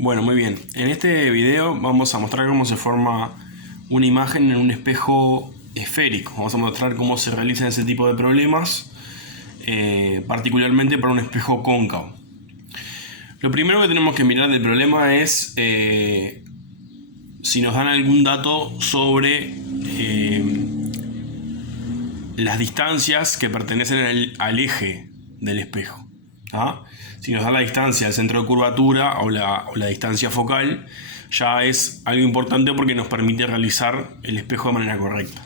Bueno, muy bien. En este video vamos a mostrar cómo se forma una imagen en un espejo esférico. Vamos a mostrar cómo se realizan ese tipo de problemas, particularmente para un espejo cóncavo. Lo primero que tenemos que mirar del problema es si nos dan algún dato sobre las distancias que pertenecen al eje del espejo. ¿Ah? Si nos da la distancia al centro de curvatura o la distancia focal, ya es algo importante porque nos permite realizar el espejo de manera correcta.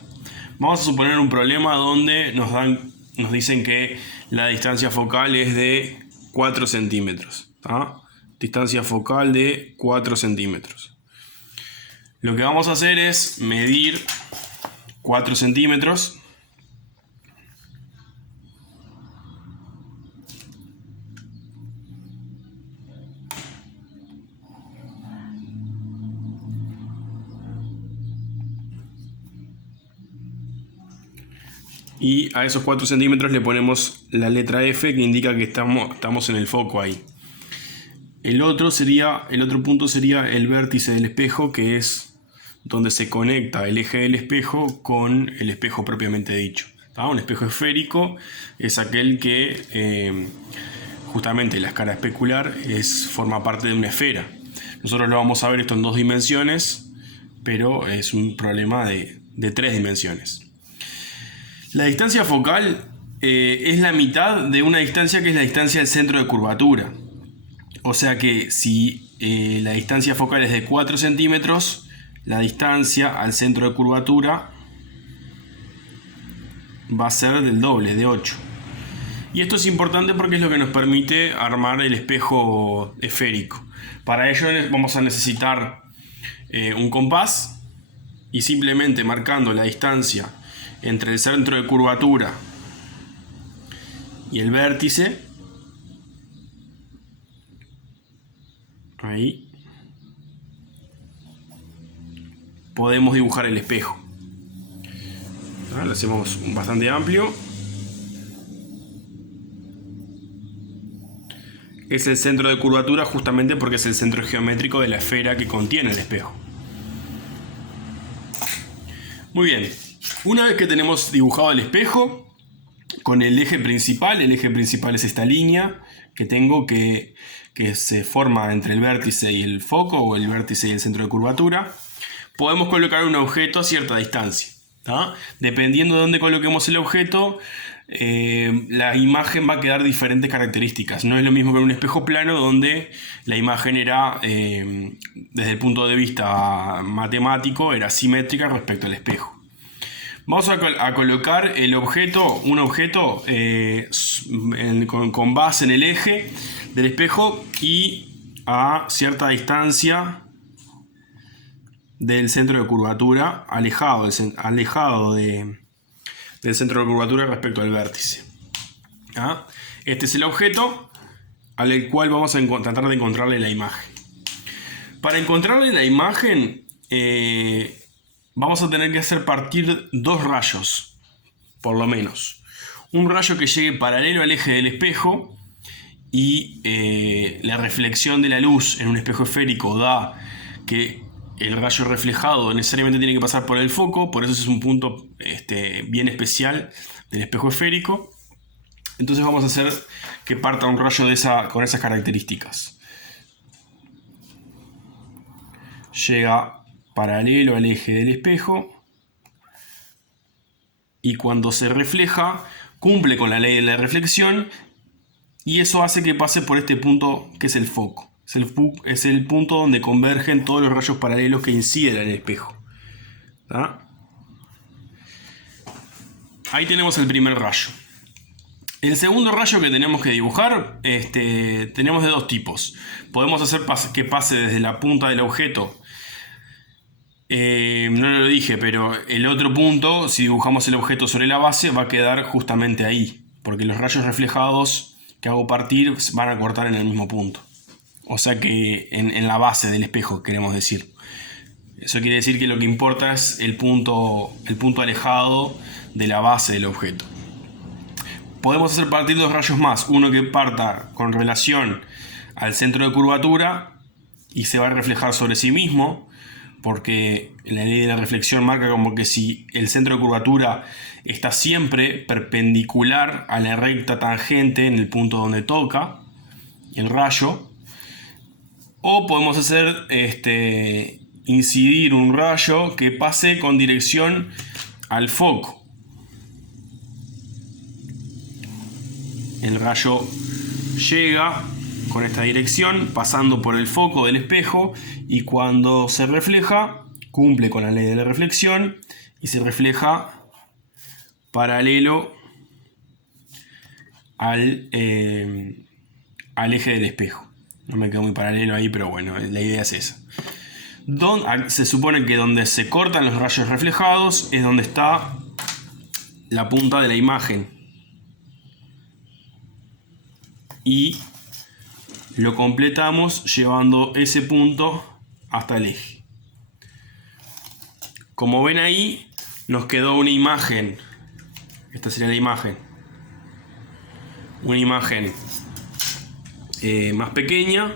Vamos a suponer un problema donde nos dicen que la distancia focal es de 4 centímetros. ¿Ah? Distancia focal de 4 centímetros. Lo que vamos a hacer es medir 4 centímetros. Y a esos 4 centímetros le ponemos la letra F, que indica que estamos en el foco ahí. El otro punto sería el vértice del espejo, que es donde se conecta el eje del espejo con el espejo propiamente dicho. ¿Ah? Un espejo esférico es aquel que justamente la escala especular forma parte de una esfera. Nosotros lo vamos a ver esto en 2 dimensiones, pero es un problema de 3 dimensiones. La distancia focal es la mitad de una distancia que es la distancia del centro de curvatura. O sea que si la distancia focal es de 4 centímetros, la distancia al centro de curvatura va a ser del doble, de 8. Y esto es importante porque es lo que nos permite armar el espejo esférico. Para ello vamos a necesitar un compás, y simplemente marcando la distancia entre el centro de curvatura y el vértice, ahí podemos dibujar el espejo. Lo hacemos bastante amplio. Es el centro de curvatura justamente porque es el centro geométrico de la esfera que contiene el espejo. Muy bien, una vez que tenemos dibujado el espejo con el eje principal es esta línea que tengo que se forma entre el vértice y el foco, o el vértice y el centro de curvatura. Podemos colocar un objeto a cierta distancia. ¿Ah? Dependiendo de dónde coloquemos el objeto, la imagen va a quedar diferentes características. No es lo mismo que en un espejo plano, donde la imagen era, desde el punto de vista matemático, era simétrica respecto al espejo. Vamos a colocar un objeto con base en el eje del espejo y a cierta distancia del centro de curvatura, alejado del centro de curvatura respecto al vértice. ¿Ah? Este es el objeto al cual vamos a tratar de encontrarle la imagen. Para encontrarle la imagen, vamos a tener que hacer partir 2 rayos, por lo menos. Un rayo que llegue paralelo al eje del espejo, y la reflexión de la luz en un espejo esférico da que el rayo reflejado necesariamente tiene que pasar por el foco, por eso es un punto bien especial del espejo esférico. Entonces vamos a hacer que parta un rayo con esas características. Llega paralelo al eje del espejo y cuando se refleja cumple con la ley de la reflexión, y eso hace que pase por este punto que es el foco. Es el punto donde convergen todos los rayos paralelos que inciden en el espejo. ¿Ah? Ahí tenemos el primer rayo. El segundo rayo que tenemos que dibujar, tenemos de 2 tipos. Podemos hacer que pase desde la punta del objeto. No lo dije, pero el otro punto, si dibujamos el objeto sobre la base, va a quedar justamente ahí, porque los rayos reflejados que hago partir van a cortar en el mismo punto. O sea que en la base del espejo, queremos decir. Eso quiere decir que lo que importa es el punto alejado de la base del objeto. Podemos hacer partir 2 rayos más. Uno que parta con relación al centro de curvatura y se va a reflejar sobre sí mismo, porque la ley de la reflexión marca como que si el centro de curvatura está siempre perpendicular a la recta tangente en el punto donde toca el rayo, o podemos hacer incidir un rayo que pase con dirección al foco. El rayo llega con esta dirección pasando por el foco del espejo, y cuando se refleja cumple con la ley de la reflexión y se refleja paralelo al eje del espejo. No me quedo muy paralelo ahí, pero bueno, la idea es esa. Se supone que donde se cortan los rayos reflejados es donde está la punta de la imagen, y lo completamos llevando ese punto hasta el eje. Como ven ahí, nos quedó una imagen. Esta sería la imagen. Una imagen más pequeña.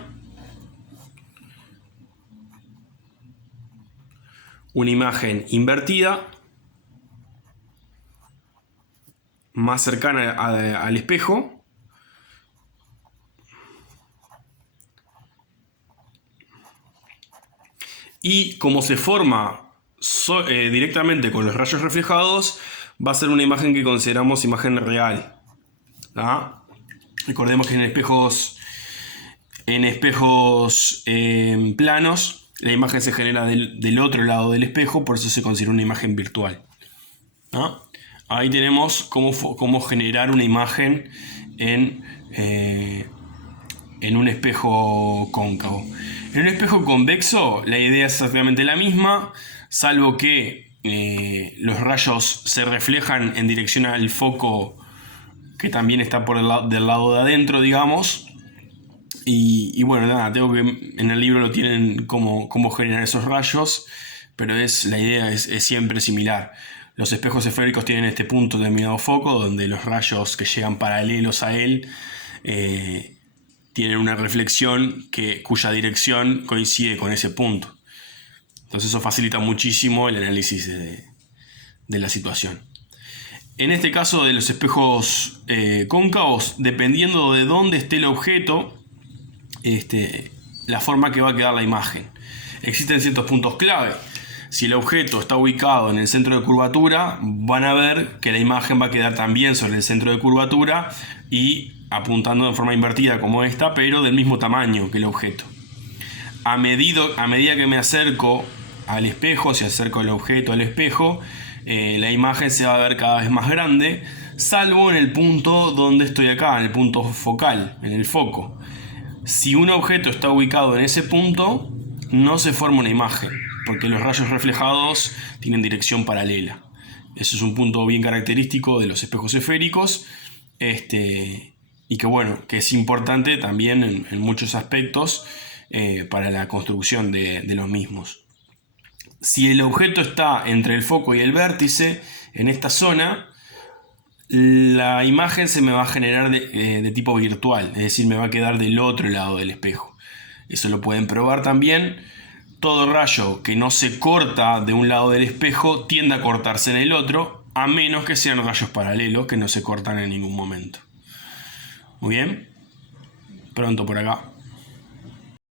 Una imagen invertida. Más cercana al espejo. Y como se forma directamente con los rayos reflejados, va a ser una imagen que consideramos imagen real. ¿Ah? Recordemos que en espejos planos la imagen se genera del otro lado del espejo, por eso se considera una imagen virtual. ¿Ah? Ahí tenemos cómo generar una imagen en un espejo cóncavo. En un espejo convexo la idea es exactamente la misma, salvo que los rayos se reflejan en dirección al foco que también está del lado de adentro, digamos. Y bueno, nada, en el libro lo tienen cómo generar esos rayos, pero la idea es siempre similar. Los espejos esféricos tienen este punto denominado foco, donde los rayos que llegan paralelos a él tienen una reflexión cuya dirección coincide con ese punto. Entonces eso facilita muchísimo el análisis de la situación. En este caso de los espejos cóncavos, dependiendo de dónde esté el objeto, la forma que va a quedar la imagen. Existen ciertos puntos clave. Si el objeto está ubicado en el centro de curvatura, van a ver que la imagen va a quedar también sobre el centro de curvatura y apuntando de forma invertida como esta, pero del mismo tamaño que el objeto. A medida que me acerco al espejo, si acerco el objeto al espejo, la imagen se va a ver cada vez más grande, salvo en el punto donde estoy acá, en el punto focal, en el foco. Si un objeto está ubicado en ese punto, no se forma una imagen, porque los rayos reflejados tienen dirección paralela. Eso es un punto bien característico de los espejos esféricos, y que es importante también en muchos aspectos para la construcción de los mismos. Si el objeto está entre el foco y el vértice, en esta zona, la imagen se me va a generar de tipo virtual, es decir, me va a quedar del otro lado del espejo. Eso lo pueden probar también. Todo rayo que no se corta de un lado del espejo tiende a cortarse en el otro, a menos que sean rayos paralelos que no se cortan en ningún momento. Muy bien, pronto por acá.